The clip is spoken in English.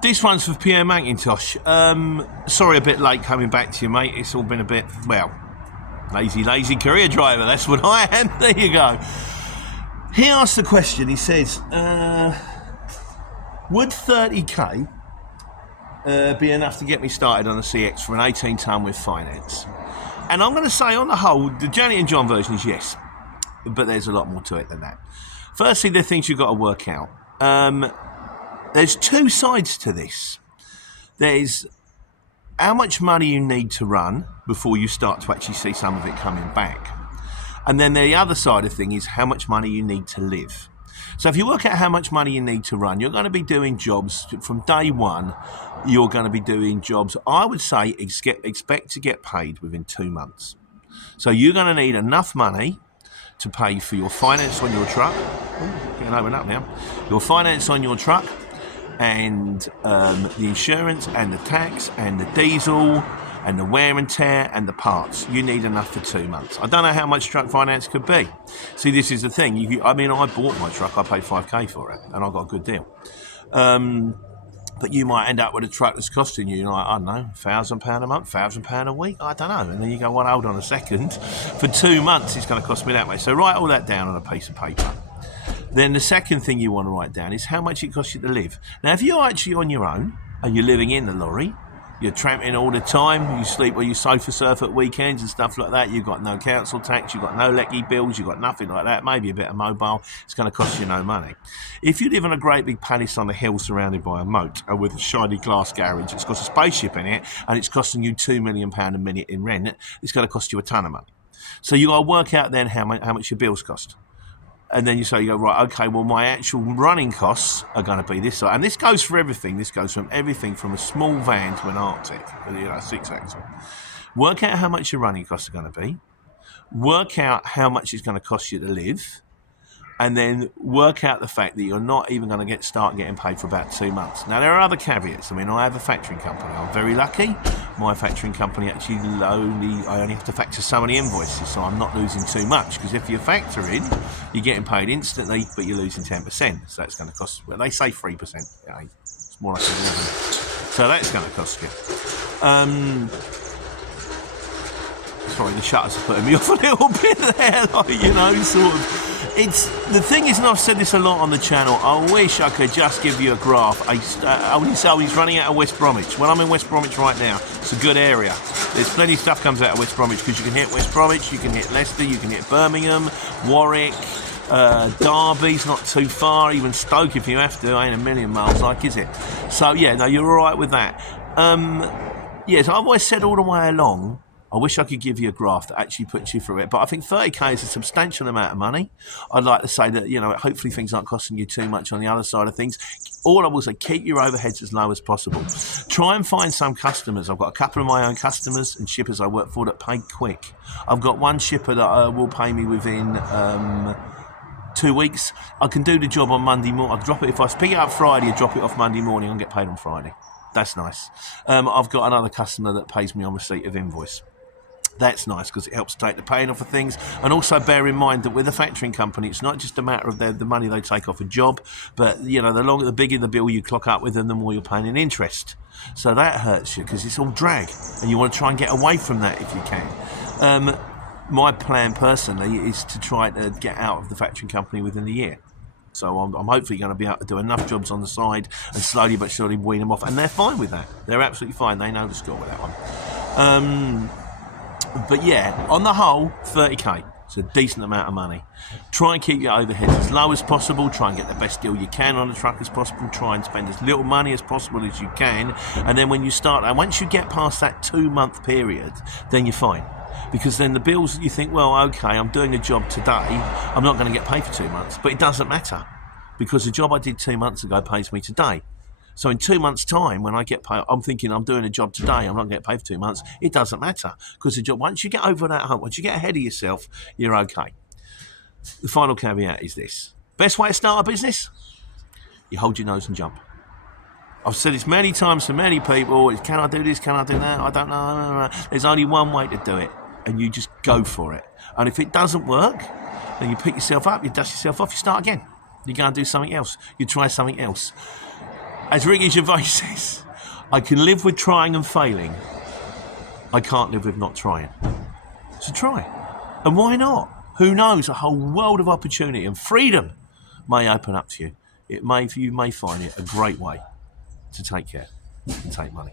This one's for Pierre McIntosh. Sorry a bit late coming back to you, mate. It's all been a bit, well, lazy career driver. That's what I am. There you go. He asked the question, he says, would 30k be enough to get me started on the CX for an 18-tonne with finance? And I'm going to say, on the whole, the Janet and John version is yes. But there's a lot more to it than that. Firstly, there are things you've got to work out. There's two sides to this. There's how much money you need to run before you start to actually see some of it coming back. And then the other side of thing is how much money you need to live. So if you work out how much money you need to run, you're going to be doing jobs from day one. You're going to be doing jobs, I would say, expect to get paid within 2 months. So you're going to need enough money to pay for your finance on your truck. Getting opened up now. Your finance on your truck, and the insurance and the tax and the diesel and the wear and tear and the parts. You need enough for 2 months. I don't know how much truck finance could be. See, this is the thing. I bought my truck. I paid 5k for it, and I got a good deal. But you might end up with a truck that's costing you, I don't know, £1,000 a month, £1,000 a week, I don't know. And then you go, well, hold on a second. For 2 months, it's going to cost me that way. So write all that down on a piece of paper. Then the second thing you want to write down is how much it costs you to live. Now, if you're actually on your own and you're living in the lorry, you're tramping all the time, you sleep or you sofa surf at weekends and stuff like that, you've got no council tax, you've got no lecky bills, you've got nothing like that, maybe a bit of mobile, it's going to cost you no money. If you live in a great big palace on a hill surrounded by a moat and with a shiny glass garage, it's got a spaceship in it and it's costing you £2 million a minute in rent, it's going to cost you a ton of money. So you got to work out then how much your bills cost. And then you go, right, okay, well, my actual running costs are going to be this. And this goes for everything. This goes from everything from a small van to an Arctic, 6-axle. Work out how much your running costs are going to be. Work out how much it's going to cost you to live. And then work out the fact that you're not even going to start getting paid for about 2 months. Now, there are other caveats. I have a factoring company. I'm very lucky. My factoring company actually I only have to factor so many invoices, so I'm not losing too much. Because if you're factoring, you're getting paid instantly, but you're losing 10%. So that's going to cost, well, they say 3%. It's more like 11%. So that's going to cost you. Sorry, the shutters are putting me off a little bit there, sort of. It's the thing is, and I've said this a lot on the channel, I wish I could just give you a graph. He's running out of West Bromwich. Well, I'm in West Bromwich right now. It's a good area. There's plenty of stuff comes out of West Bromwich because you can hit West Bromwich, you can hit Leicester, you can hit Birmingham, Warwick, Derby's not too far, even Stoke if you have to, ain't a million miles like, is it? So, yeah, no, you're all right with that. Yes, I've always said all the way along, I wish I could give you a graph that actually puts you through it. But I think 30k is a substantial amount of money. I'd like to say that, hopefully things aren't costing you too much on the other side of things. All I will say, keep your overheads as low as possible. Try and find some customers. I've got a couple of my own customers and shippers I work for that pay quick. I've got one shipper that will pay me within 2 weeks. I can do the job on Monday morning. I'll drop it. If I pick it up Friday, I drop it off Monday morning and get paid on Friday. That's nice. I've got another customer that pays me on receipt of invoice. That's nice because it helps take the pain off of things. And also bear in mind that with a factoring company, it's not just a matter of the money they take off a job, but the bigger the bill you clock up with them, the more you're paying in interest. So that hurts you because it's all drag, and you want to try and get away from that if you can. My plan personally is to try to get out of the factoring company within a year. So I'm hopefully going to be able to do enough jobs on the side and slowly but surely wean them off. And they're fine with that. They're absolutely fine. They know the score with that one. But yeah, on the whole, 30k. It's a decent amount of money. Try and keep your overheads as low as possible. Try and get the best deal you can on the truck as possible. Try and spend as little money as possible as you can. And then when you start, and once you get past that 2 month period, then you're fine. Because then the bills, you think, well, okay, I'm doing a job today. I'm not going to get paid for 2 months. But it doesn't matter. Because the job I did 2 months ago pays me today. So in 2 months' time, when I get paid, I'm thinking I'm doing a job today, I'm not getting paid for 2 months. It doesn't matter because the job. Once you get over that hump, once you get ahead of yourself, you're okay. The final caveat is this: best way to start a business, you hold your nose and jump. I've said this many times to many people. Can I do this? Can I do that? I don't know. There's only one way to do it, and you just go for it. And if it doesn't work, then you pick yourself up, you dust yourself off, you start again. You go and do something else. You try something else. As Ricky Gervais says, I can live with trying and failing. I can't live with not trying. So try. And why not? Who knows? A whole world of opportunity and freedom may open up to you. You may find it a great way to take care and take money.